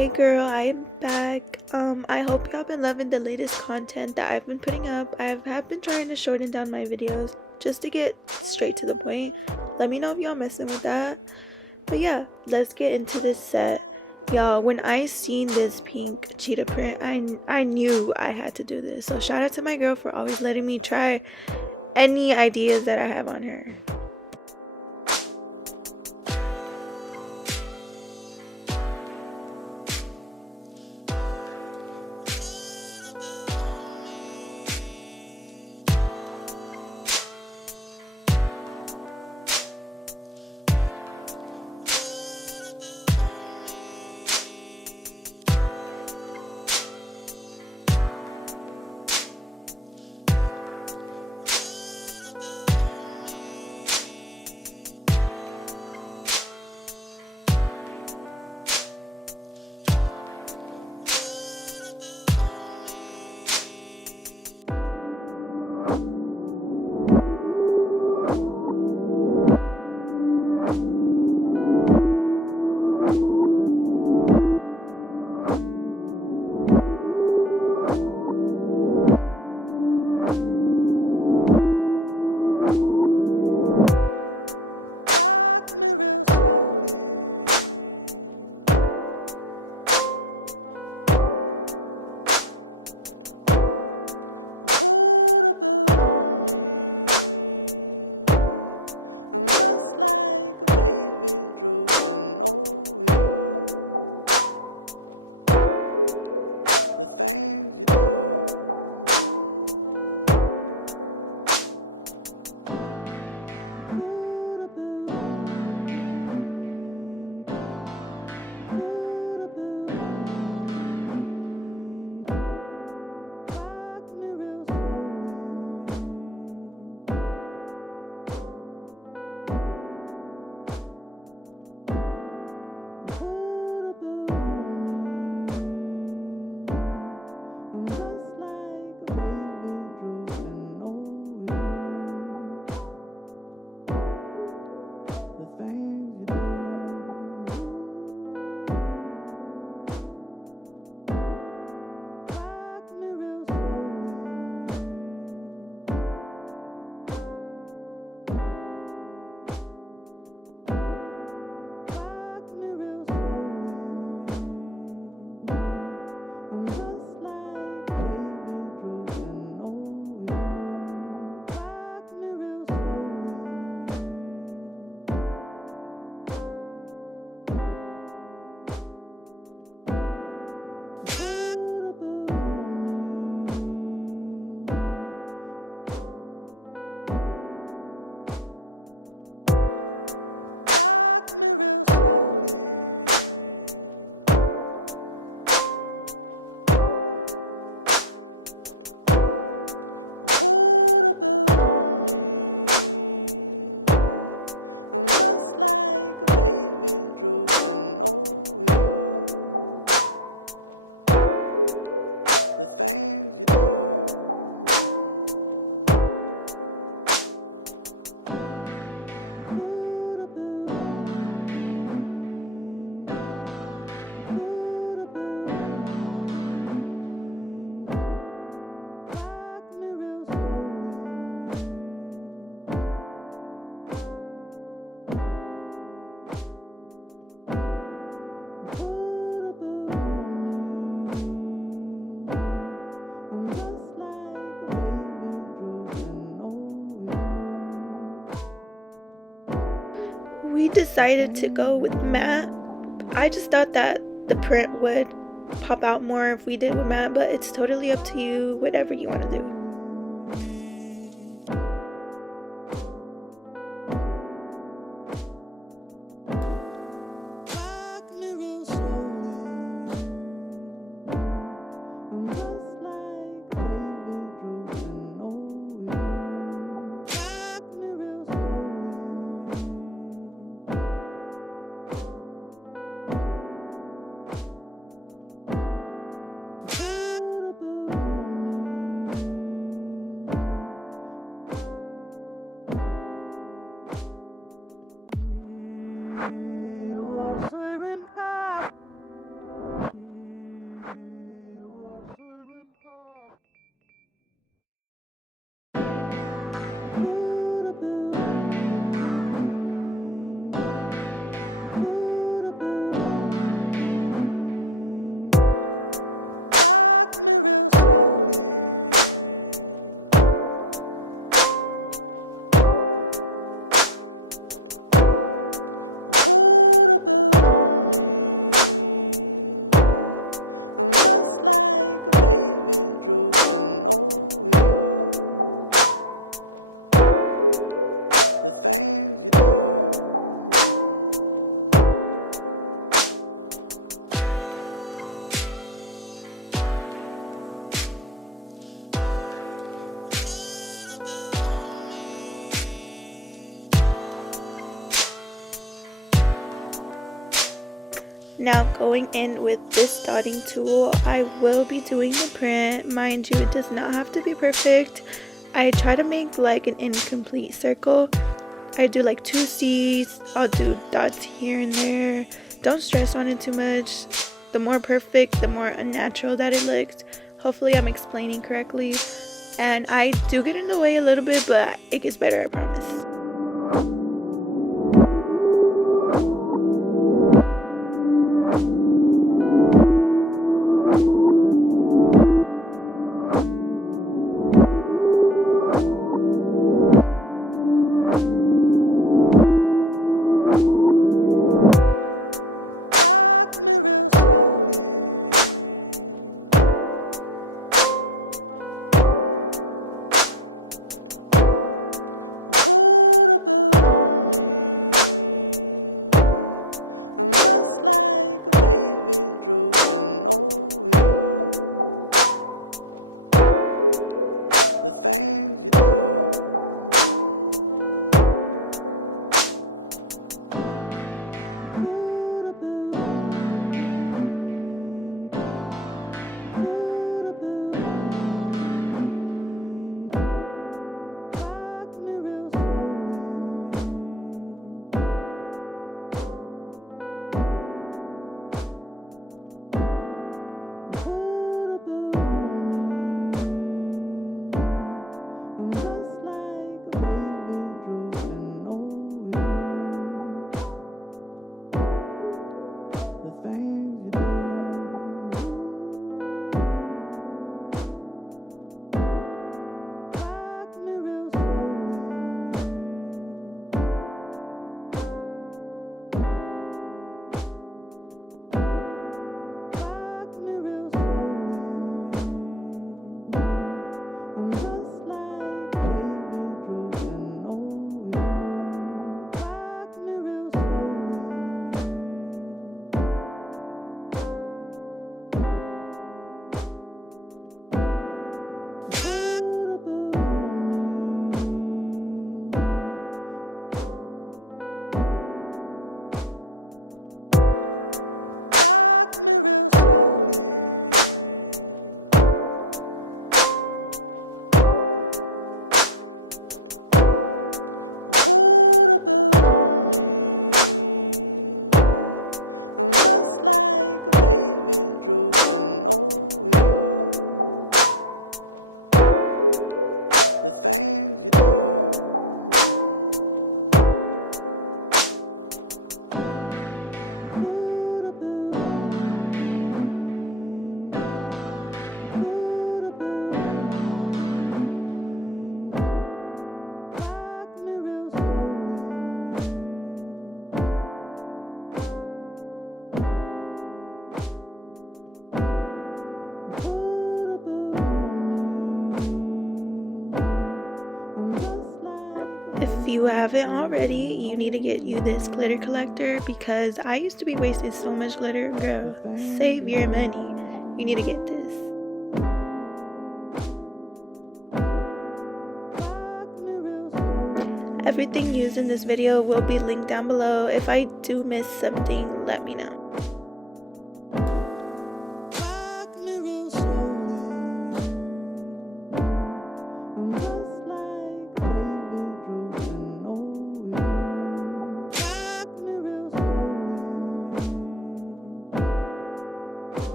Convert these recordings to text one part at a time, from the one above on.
Hey girl, I'm back. I hope y'all been loving the latest content that I've been putting up. Have been trying to shorten down my videos just to get straight to the point. Let me know if y'all messing with that. But yeah, let's get into this set. Y'all, when I seen this pink cheetah print, I knew I had to do this. So shout out to my girl for always letting me try any ideas that I have on her. We decided to go with matte. I just thought that the print would pop out more if we did with matte, but it's totally up to you, whatever you want to do. Now going in with this dotting tool, I will be doing the print. Mind you, it does not have to be perfect. I try to make like an incomplete circle. I do like 2 C's. I'll do dots here and there. Don't stress on it too much. The more perfect, the more unnatural that it looks. Hopefully I'm explaining correctly. And I do get in the way a little bit, but it gets better, I promise. If you haven't already, you need to get you this glitter collector because I used to be wasting so much glitter. Girl, save your money. You need to get this. Everything used in this video will be linked down below. If I do miss something, let me know.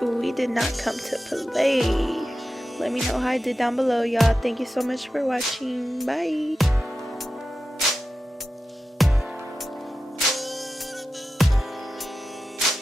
we did not come to play. Let me know how I did down below, y'all. Thank you so much for watching. Bye.